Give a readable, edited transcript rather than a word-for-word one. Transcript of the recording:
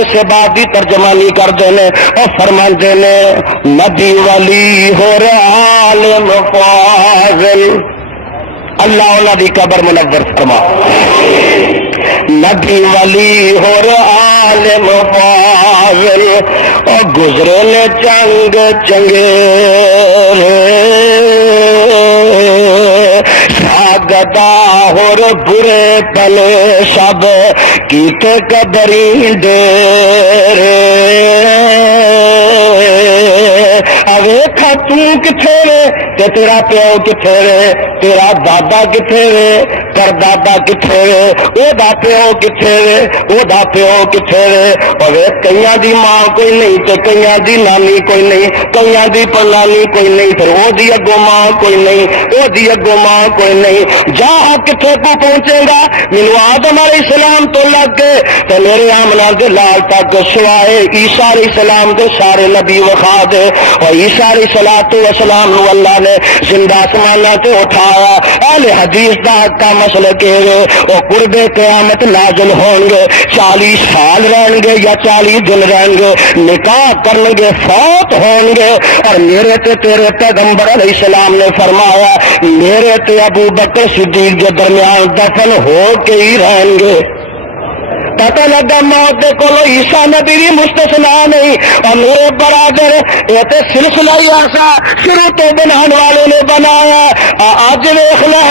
اسے بات دی ترجمانی کرتے ہیں اور فرماتے نے نبی ولی ہو عالم فاضل اللہ انہاں دی قبر منور فرما نبی ولی ہو عالم فاضل اور گزرے نے جنگ چنگے گدا اور برے پلے سب کیتے قبری ڈیرے اویکھا تو کتھے رے تے تیرا پیو کتھے رے تیرا دادا کتھے رے پر دادا کتھے رے او دا پیو کتھے رے او دا پیو کتھے رے اوے کئیاں دی ماں کوئی نہیں تے کئیاں دی نانی کوئی نہیں کئیاں دی پلانی کوئی نہیں پھر او دی اگوں ماں کوئی نہیں او دی اگوں ماں کوئی نہیں جا کتھے کو پہنچے گا مینوں آدم علیہ السلام تو لگ کے تے میرے آمنہ دے لال تک سوائے عیسیٰ علیہ السلام دے سارے نبی وخا دے اور عیسیٰ علیہ السلام نو اللہ نے زندہ آسمانہ تے اٹھایا اہل حدیث دا کا مسئلہ کہ وہ قرب قیامت نازل ہوں گے 40 سال رہیں گے یا 40 دن رہیں گے نکاح کریں گے فوت ہوں گے اور میرے تے تیرے پیغمبر علیہ السلام نے فرمایا میرے تے ابو بکر صدیق کے درمیان دفن ہو کے ہی رہیں گے پتہ لگا موت دے کولو عیسیٰ نبی بھی مستثنا نہیں اور میرے برادر یہ تے سلسلہ ہی ایسا شروع تو بنانے والے نے بنایا آج دیکھ لے